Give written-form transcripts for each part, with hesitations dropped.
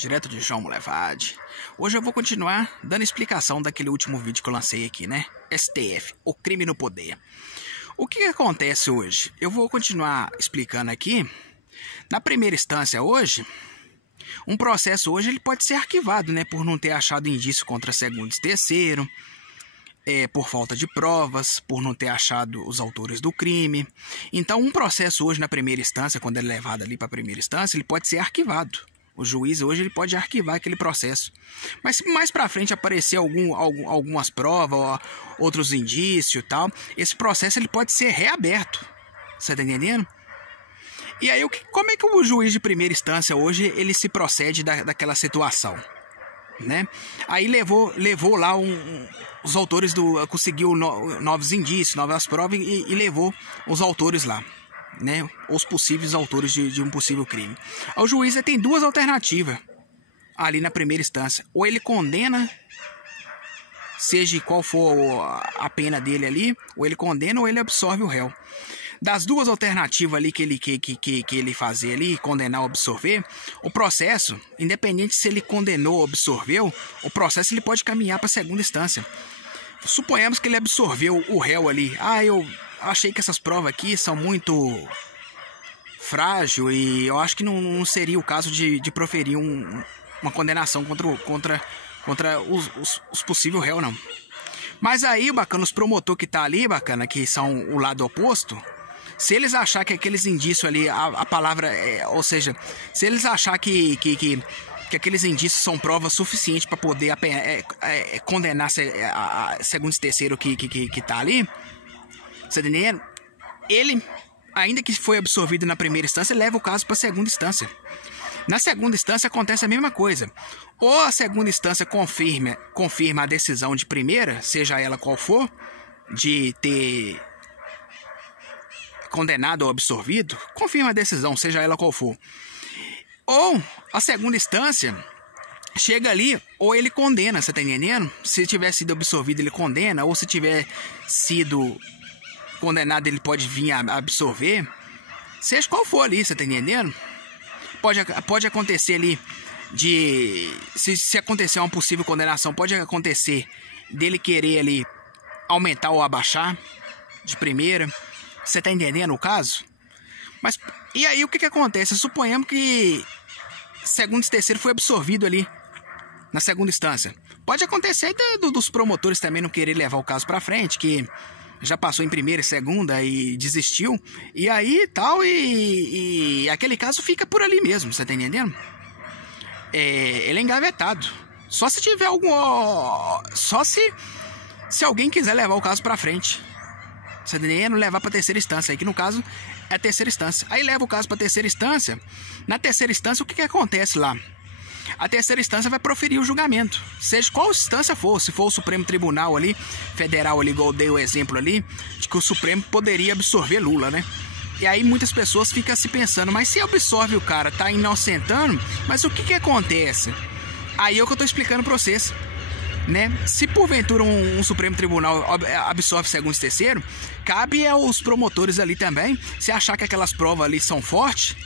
Direto de João Molevade. Hoje eu vou continuar dando explicação daquele último vídeo que eu lancei aqui, né? STF, o crime no poder. O que acontece hoje? Eu vou continuar explicando aqui. Na primeira instância hoje, um processo hoje ele pode ser arquivado, né? Por não ter achado indício contra segundo e terceiro, por falta de provas, por não ter achado os autores do crime. Então um processo hoje na primeira instância, quando ele é levado ali para a primeira instância, ele pode ser arquivado. O juiz hoje ele pode arquivar aquele processo. Mas se mais para frente aparecer algumas provas, ou outros indícios e tal, esse processo ele pode ser reaberto. Você tá entendendo? E aí, como é que o juiz de primeira instância hoje ele se procede daquela situação? Né? Aí levou lá os autores conseguiu novos indícios, novas provas e levou os autores lá. Né, os possíveis autores de um possível crime. O juiz tem duas alternativas ali na primeira instância. Ou ele condena, seja qual for a pena dele ali, ou ele condena ou ele absorve o réu. Das duas alternativas ali que ele fazer ali, condenar ou absorver, o processo, independente se ele condenou ou absorveu, o processo ele pode caminhar para a segunda instância. Suponhamos que ele absorveu o réu ali. Eu achei que essas provas aqui são muito frágil e eu acho que não seria o caso de proferir uma condenação contra os possíveis réus, não. Mas aí, bacana, os promotores que tá ali, bacana, que são o lado oposto, se eles achar que aqueles indícios ali, a palavra, ou seja, se eles achar que aqueles indícios são provas suficientes para poder condenar segundo e terceiro que tá ali, você tá entendendo? Ele, ainda que foi absolvido na primeira instância, leva o caso para a segunda instância. Na segunda instância acontece a mesma coisa. Ou a segunda instância confirma a decisão de primeira, seja ela qual for, de ter condenado ou absolvido, confirma a decisão, seja ela qual for. Ou a segunda instância chega ali, ou ele condena, você tá entendendo? Se tiver sido absolvido, ele condena, ou se tiver sido condenado, ele pode vir a absorver, seja qual for ali, você tá entendendo? Pode acontecer ali se acontecer uma possível condenação, pode acontecer dele querer ali aumentar ou abaixar de primeira, você tá entendendo o caso? Mas, e aí o que acontece? Suponhamos que segundo e terceiro foi absorvido ali na segunda instância. Pode acontecer dos promotores também não querer levar o caso para frente, que já passou em primeira e segunda e desistiu. E aí tal, e aquele caso fica por ali mesmo, você tá entendendo? Ele é engavetado. Só se tiver só se alguém quiser levar o caso pra frente. Você tá entendendo? Levar pra terceira instância. Aí que no caso é a terceira instância. Aí leva o caso pra terceira instância. Na terceira instância, o que acontece lá? A terceira instância vai proferir o julgamento, seja qual instância for, se for o Supremo Tribunal ali, federal ali, igual eu dei o exemplo ali, de que o Supremo poderia absorver Lula, né? E aí muitas pessoas ficam se pensando, mas se absorve o cara, tá inocentando, mas o que acontece? Aí é o que eu tô explicando pra vocês, né? Se porventura um Supremo Tribunal absorve segundo e terceiro, cabe aos promotores ali também, se achar que aquelas provas ali são fortes,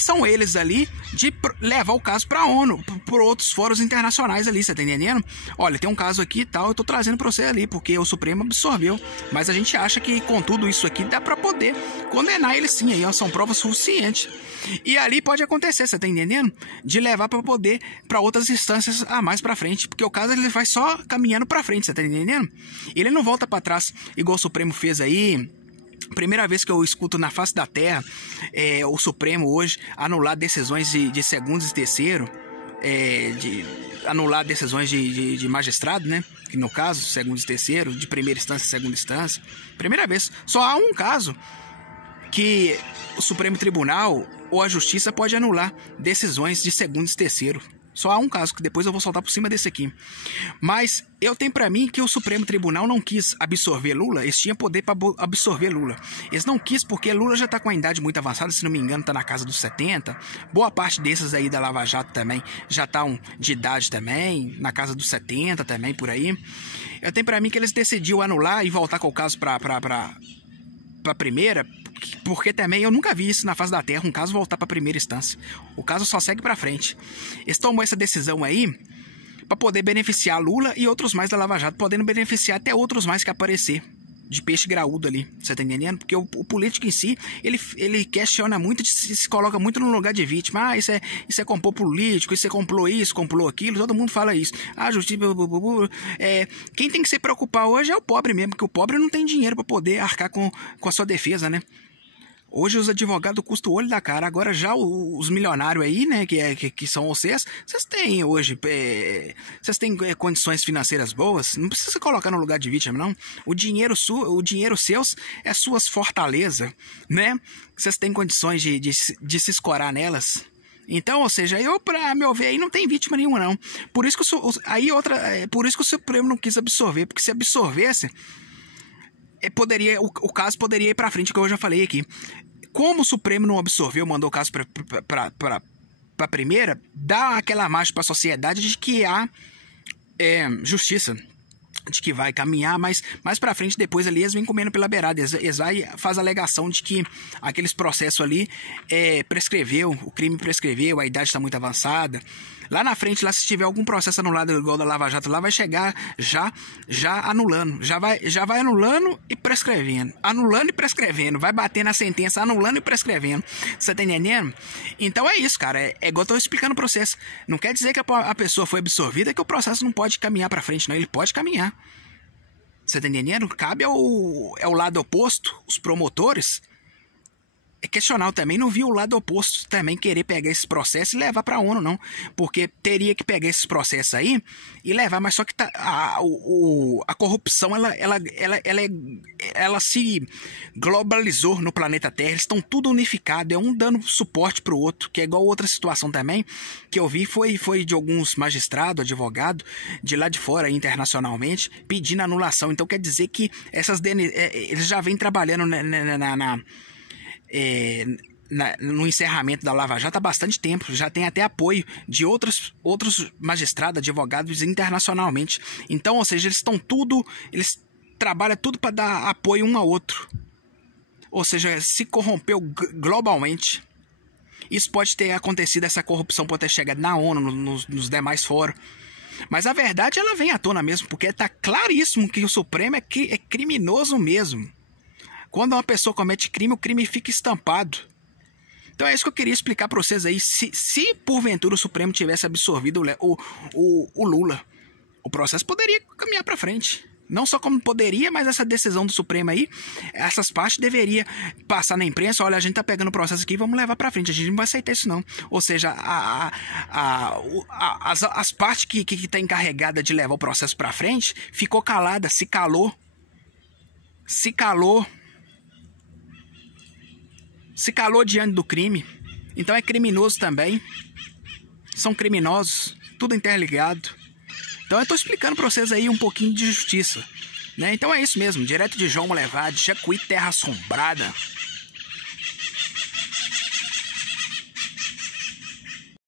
são eles ali de levar o caso para a ONU, por outros fóruns internacionais ali, você tá entendendo? Olha, tem um caso aqui e tal, eu tô trazendo para você ali, porque o Supremo absorveu, mas a gente acha que com tudo isso aqui dá para poder condenar eles sim, aí são provas suficientes. E ali pode acontecer, você tá entendendo? De levar para poder para outras instâncias a mais para frente, porque o caso ele vai só caminhando para frente, você tá entendendo? Ele não volta para trás igual o Supremo fez aí. Primeira vez que eu escuto na face da terra o Supremo hoje anular decisões de segundo e terceiro, de anular decisões de magistrado, né? Que no caso, segundo e terceiro, de primeira instância e segunda instância. Primeira vez. Só há um caso que o Supremo Tribunal ou a Justiça pode anular decisões de segundo e terceiro. Só há um caso, que depois eu vou soltar por cima desse aqui. Mas eu tenho pra mim que o Supremo Tribunal não quis absorver Lula. Eles tinham poder pra absorver Lula. Eles não quis porque Lula já tá com a idade muito avançada, se não me engano, tá na casa dos 70. Boa parte desses aí da Lava Jato também já estão de idade também, na casa dos 70 também, por aí. Eu tenho pra mim que eles decidiram anular e voltar com o caso pra primeira, Porque também eu nunca vi isso na face da Terra, um caso voltar para a primeira instância. O caso só segue para frente. Eles tomam essa decisão aí para poder beneficiar Lula e outros mais da Lava Jato, podendo beneficiar até outros mais que aparecer de peixe graúdo ali, você tá entendendo? Porque o político em si, ele questiona muito, se coloca muito no lugar de vítima. Ah, isso é complô político, isso é complô isso, complô aquilo, todo mundo fala isso. Ah, justiça... quem tem que se preocupar hoje é o pobre mesmo, porque o pobre não tem dinheiro para poder arcar com a sua defesa, né? Hoje os advogados custam o olho da cara. Agora já os milionários aí, né, que são vocês têm hoje, vocês têm condições financeiras boas, não precisa se colocar no lugar de vítima, não. O dinheiro seus é suas fortalezas, né? Vocês têm condições de se escorar nelas. Então, ou seja, pra meu ver, aí não tem vítima nenhuma, não. Por isso que por isso que o Supremo não quis absorver, porque se absorvesse, o caso poderia ir pra frente, que eu já falei aqui. Como o Supremo não absorveu, mandou o caso pra primeira, dá aquela margem pra sociedade de que há justiça, de que vai caminhar, mas mais pra frente, depois ali, eles vêm comendo pela beirada. Eles faz a alegação de que aqueles processos ali prescreveu, o crime prescreveu, a idade está muito avançada. Lá na frente, lá se tiver algum processo anulado igual da Lava Jato, lá vai chegar já anulando, já vai anulando e prescrevendo, anulando e prescrevendo, vai bater na sentença, anulando e prescrevendo. Você tá entendendo? Então é isso, cara, é igual eu tô explicando o processo. Não quer dizer que a pessoa foi absorvida, que o processo não pode caminhar pra frente, não, ele pode caminhar. Você tá entendendo? Cabe ao lado oposto, os promotores, questionar também, não vi o lado oposto também querer pegar esses processos e levar pra ONU, não. Porque teria que pegar esses processos aí e levar, mas só que a corrupção, ela se globalizou no planeta Terra, eles estão tudo unificado, é um dando suporte pro outro, que é igual outra situação também, que eu vi foi de alguns magistrados, advogados, de lá de fora, internacionalmente, pedindo anulação. Então quer dizer que eles já vêm trabalhando no encerramento da Lava Jato há bastante tempo, já tem até apoio de outros magistrados, advogados internacionalmente. Então, ou seja, eles trabalham tudo para dar apoio um ao outro. Ou seja, se corrompeu globalmente. Isso pode ter acontecido, essa corrupção pode ter chegado na ONU, nos demais fóruns. Mas a verdade, ela vem à tona mesmo, porque tá claríssimo que o Supremo é criminoso mesmo. Quando uma pessoa comete crime, o crime fica estampado. Então é isso que eu queria explicar para vocês aí. Se porventura o Supremo tivesse absorvido o Lula, o processo poderia caminhar para frente. Não só como poderia, mas essa decisão do Supremo aí, essas partes deveria passar na imprensa. Olha, a gente tá pegando o processo aqui, vamos levar para frente. A gente não vai aceitar isso, não. Ou seja, as partes que tá encarregada de levar o processo para frente ficou calada, se calou diante do crime. Então é criminoso também. São criminosos, tudo interligado. Então eu tô explicando pra vocês aí um pouquinho de justiça, né? Então é isso mesmo, direto de João Molevade, Jacuí, Terra Assombrada.